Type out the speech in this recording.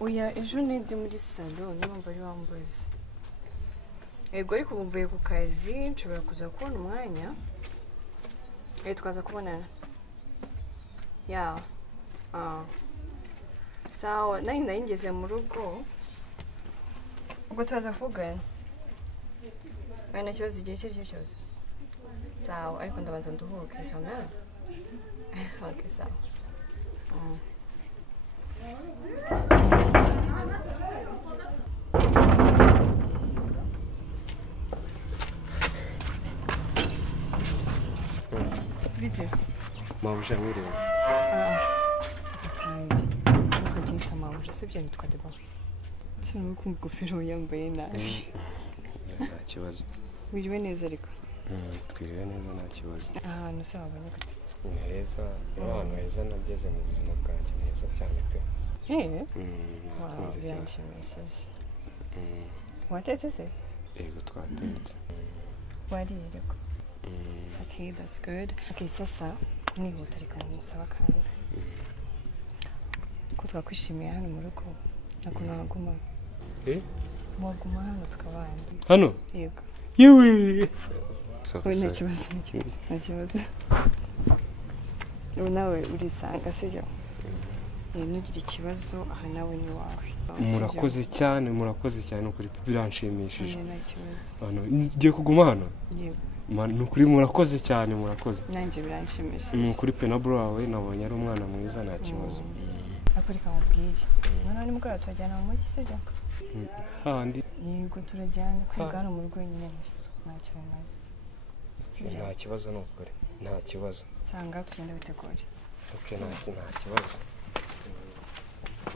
Oya ejo ndi muri salon numva ari wambuze. Ego ariko bumvuye ku kazi nshobora kuza kubona umwanya. Twaza kubonana. Ya. Sawa, nari ngeze mu rugo. Ubwo tuza kuvugana. Nta kibazo igihe cyose. Sawa, ariko ndabanza nduhuke kamera. Okay, sawa. Vitesse. Mabuja mwiriwe. Ukagita mabuja sibyo nitwa Deborah. Sinumva ko ingofero yambaye nabi. Nta kibazo. Wiriwe neza ariko. Twiriwe neza nta kibazo. Ahantu se wabonye gute? Neza, ahantu heza nageze mu buzima bwanjye neza cyane pe. Nakunze cyane. Watetse se? Yego twatetse. Wariye ariko. Okay, that's good. Okay, sasa nihuta reka musaba kandi. Ko twakwishimiye hano mu rugo. Nakuna waguma. Mwaguma hano tukabana. Hano? Yego. Yewe. Nta kibazo. Nawe urisanga sibyo? Nugira ikibazo aha nawe ni wawe. Murakoze cyane ukuri biranshimishije. Nta kibazo. Hano ngiye kuguma hano? Yego. Nukuri murakoze cyane. Nanjye biranshimishije. Nukuri pe na bro wawe nabonye ari umwana mwiza nta kibazo. Akurika mubwire. None nimugara turajyana mu mujyi sibyo? Handi. Yego turajyana kwiga hano mu rugo nyine. Ntacyo bimaze. Nta kibazo nukuri. Nta kibazo. Sanga tugenda bitegura. Okay, nta kibazo.